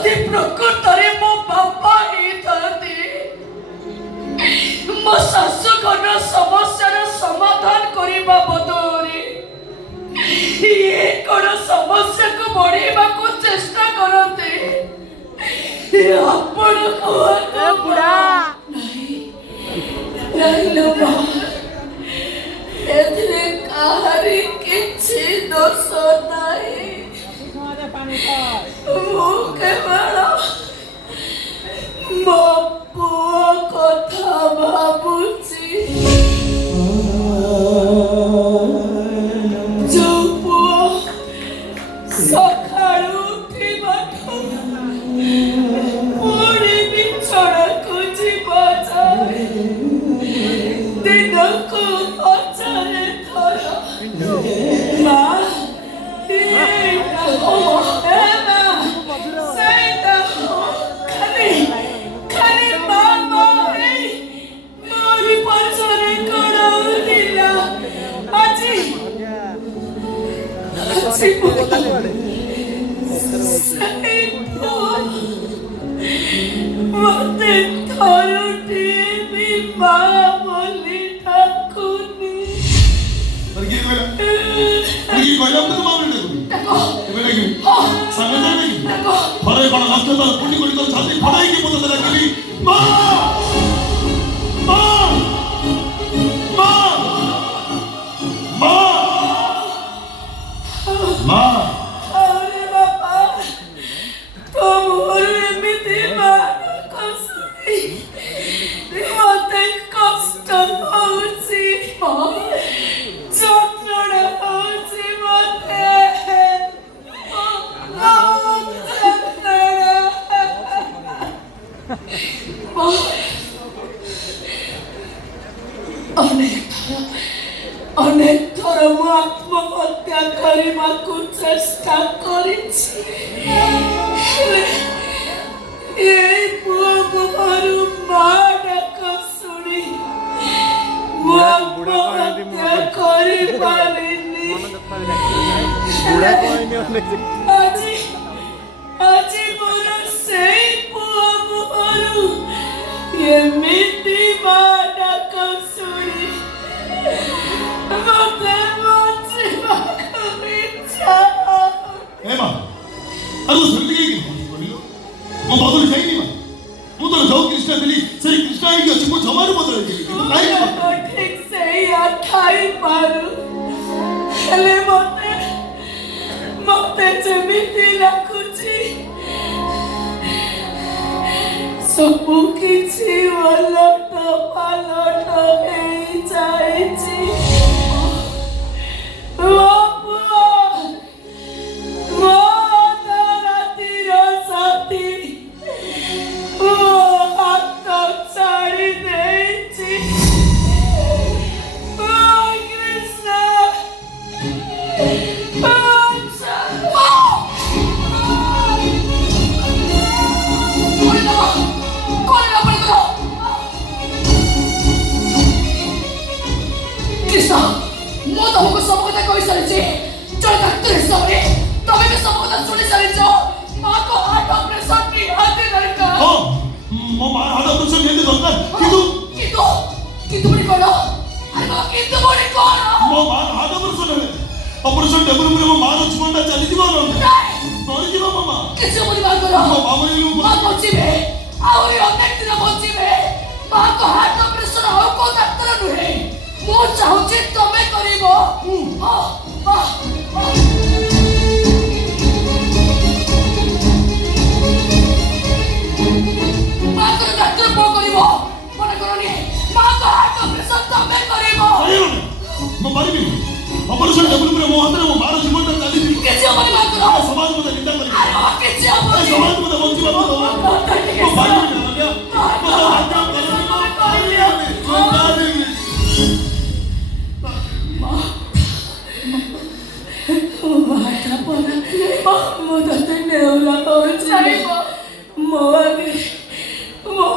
जदि प्रकृतरे मो बापा ही थाते मो शाशुघर समस्यार समाधान करने बदले ये कौन समस्या को बढ़ेबा को चेष्टा करते आपण बुढ़ा एथिरे काहारी किछि दोष नाही मो केवल मो पुओ कथा भाबुछि जो पुओ सकाळु उठिबाठु पुणी बिछड़ा को जीवा जाए दिनकु पचारे थरा माँ मते थरुटी भी माँ बोली ठाकुनी लड़की कहला तो मां बोली एबे लगी संगे जाने की फरे बड़ा रास्ते पर पुनी कोनी तो छाती फड़ाई की पता चला कि मां मां मां मां मां अरे बाबा तुम एमिति मार कसुनी मते कष्ट होउछि যন্ত্রণা হচ্ছে মতে অনেক থর মু আত্মহত্যা করিবাকু চেষ্টা করেছি এই পুଅ মুহଁରୁ ମା ଡାକ ଶୁଣି ମୁଁ ଆତ୍ମହତ୍ୟା କରିପାରିନି ଆଜି ମୋର ସେଇ ପୁଅ ମୁହଁରୁ ଏମିତି ମା ଡାକ ଶୁଣି ମତେ ବଞ୍ଚିବାକୁ ଇଚ୍ଛା ए मां अरे सुन गई कि बोलियो मो बदल जाईनी मां मु तो जो कृष्ण दिली से कृष्ण ही अछि मो जमानु बदल गेली काई तो ठीक से या खाई पारू हेले मते जेमिति लाଗୁଛି ସବୁ କିଛି ଓଲଟ ପାଲଟ ହେଇଯାଇଛି ମୁଁ ତମକୁ ସବୁ କଥା କହି ସାରିଛି ଜଣେ ଡାକ୍ତର ହିସାବରେ ତମେ ବି ସବୁ କଥା ଶୁଣି ସାରିଛ ମାଆଙ୍କ ହାର୍ଟ ଅପରେସନ ନିହାତି ଦରକାର ହଁ ମୋ ମା ହାର୍ଟ ଅପରେସନ ନିହାତି ଦରକାର କିନ୍ତୁ ପୁଣି କଣ ଆରେ ବାବା କିନ୍ତୁ ପୁଣି କଣ ମୋ ମା ହାର୍ଟ ଅପରେସନ ହେଲେ ଅପରେସନ ଟେବୁଲ ଉପରେ ମୋ ମାର ଜୀବନଟା ଚାଲିଯିବ ମରିଯିବ ମୋ ମା କିଛି ପୁଣି ମା କର ମୋ ମା ବଞ୍ଚିବେ ଆହୁରି ଅନେକ ଦିନ ବଞ୍ଚିବେ ମାଆଙ୍କ ହାର୍ଟ ଅପରେସନ ଆଉ କୋଉ ଡାକ୍ତର ନୁହେଁ ମୁଁ ଚାହୁଁଛି ତମେ କରିବ ମାଆଙ୍କର ଡାକ୍ତର କଣ କରିବ ମନେ କରନି ମାଆଙ୍କ ହାର୍ଟ ଅପରେସନ ତମେ କରିବ ମୁଁ କରିବି ଅପରେସନ ଟେବୁଲ ଉପରେ ମୋ ହାତରେ ମୋ ମାର ଜୀବନଟା ଚାଲିଯିବ କିଛି ହବନି ମାଆଙ୍କର ସମାଜ ମତେ ନିନ୍ଦା କରିବ କିଛି ହବନି ସମାଜ ମତେ ବଞ୍ଚିବାକୁ ଦବ ମୁଁ କରିବି ମୁଁ ତତେ ନେଉଲା କହୁଛି ମୋ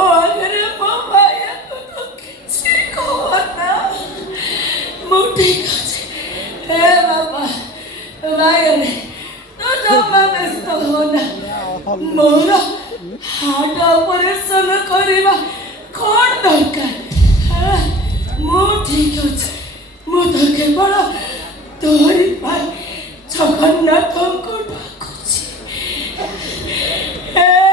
ଆଗରେ ମୋ ଭାଇକୁ ତ କିଛି କହନା ମୁଁ ଠିକ ଅଛି ହେ ବାବା ଭାଇରେ ତୁ ଜମା ବ୍ୟସ୍ତ ହୋନା ମୋର ହାର୍ଟ ଅପରେସନ କରିବା କଣ ଦରକାର? ମୁଁ ଠିକ ଅଛି। ମୁଁ ତ କେବଳ ତୋରି ପାଇଁ ଜଗନ୍ନାଥଙ୍କୁ ଡାକୁଛି। ହେ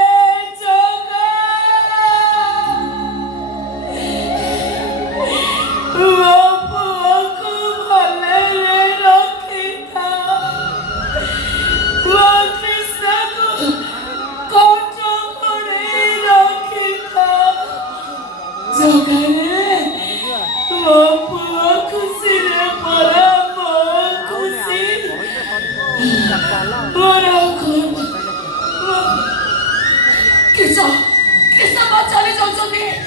Chissà ma ciali già